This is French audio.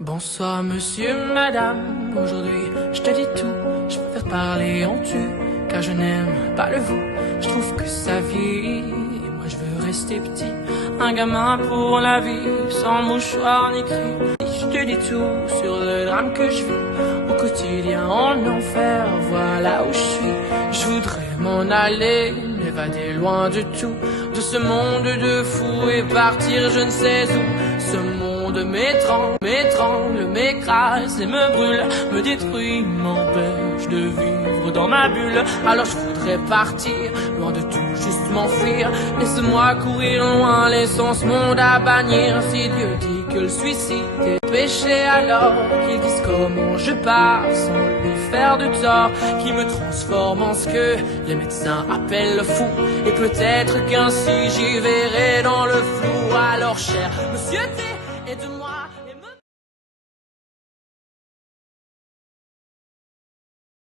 Bonsoir monsieur, madame, aujourd'hui je te dis tout, je préfère parler en tu, car je n'aime pas le vous, je trouve que ça vieillit, et moi je veux rester petit, un gamin pour la vie, sans mouchoir ni cri. Je te dis tout sur le drame que je vis, au quotidien en enfer, voilà où je suis, je voudrais m'en aller, m'évader loin de tout, de ce monde de fous et partir je ne sais où. Ce monde m'étrangle, m'écrase et me brûle, me détruit, m'empêche de vivre dans ma bulle. Alors je voudrais partir, loin de tout, juste m'enfuir. Laisse-moi courir loin, laissons ce monde à bannir. Si Dieu dit que le suicide est péché, alors qu'ils disent comment je pars sans lui faire de tort, qui me transforme en ce que les médecins appellent le fou. Et peut-être qu'ainsi j'y verrai dans le flou. Alors cher monsieur